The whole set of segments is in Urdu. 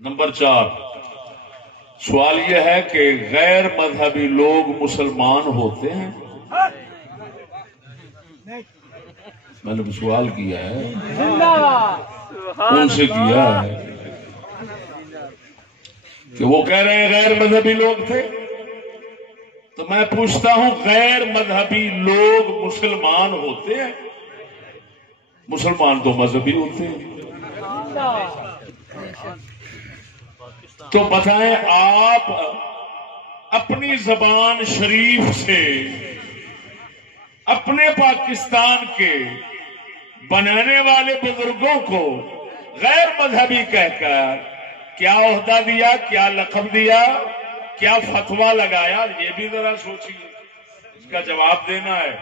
نمبر 4 سوال یہ ہے کہ غیر مذہبی لوگ مسلمان ہوتے ہیں؟ میں نے سوال کیا ہے، ان سے کیا ہے کہ وہ کہہ رہے ہیں غیر مذہبی لوگ تھے، تو میں پوچھتا ہوں غیر مذہبی لوگ مسلمان ہوتے ہیں؟ مسلمان تو مذہبی ہوتے ہیں، تو بتائیں آپ اپنی زبان شریف سے اپنے پاکستان کے بنانے والے بزرگوں کو غیر مذہبی کہہ کر کیا عہدہ دیا، کیا لقب دیا، کیا فتویٰ لگایا؟ یہ بھی ذرا سوچیے، اس کا جواب دینا ہے۔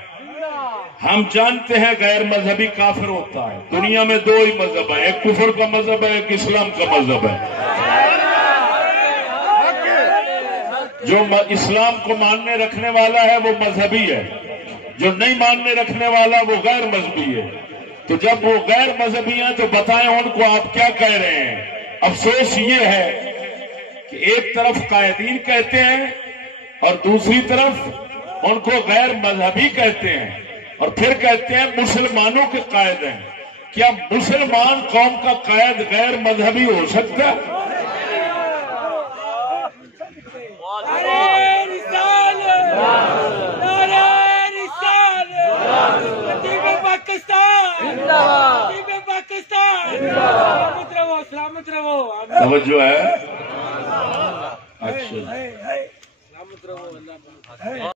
ہم جانتے ہیں غیر مذہبی کافر ہوتا ہے۔ دنیا میں 2 ہی مذہب ہیں، ایک کفر کا مذہب ہے، ایک اسلام کا مذہب ہے۔ جو اسلام کو ماننے رکھنے والا ہے وہ مذہبی ہے، جو نہیں ماننے رکھنے والا وہ غیر مذہبی ہے۔ تو جب وہ غیر مذہبی ہیں تو بتائیں ان کو آپ کیا کہہ رہے ہیں؟ افسوس یہ ہے کہ ایک طرف قائدین کہتے ہیں اور دوسری طرف ان کو غیر مذہبی کہتے ہیں، اور پھر کہتے ہیں مسلمانوں کے قائد ہیں۔ کیا مسلمان قوم کا قائد غیر مذہبی ہو سکتا ہے؟ توجہ ہے؟ اچھا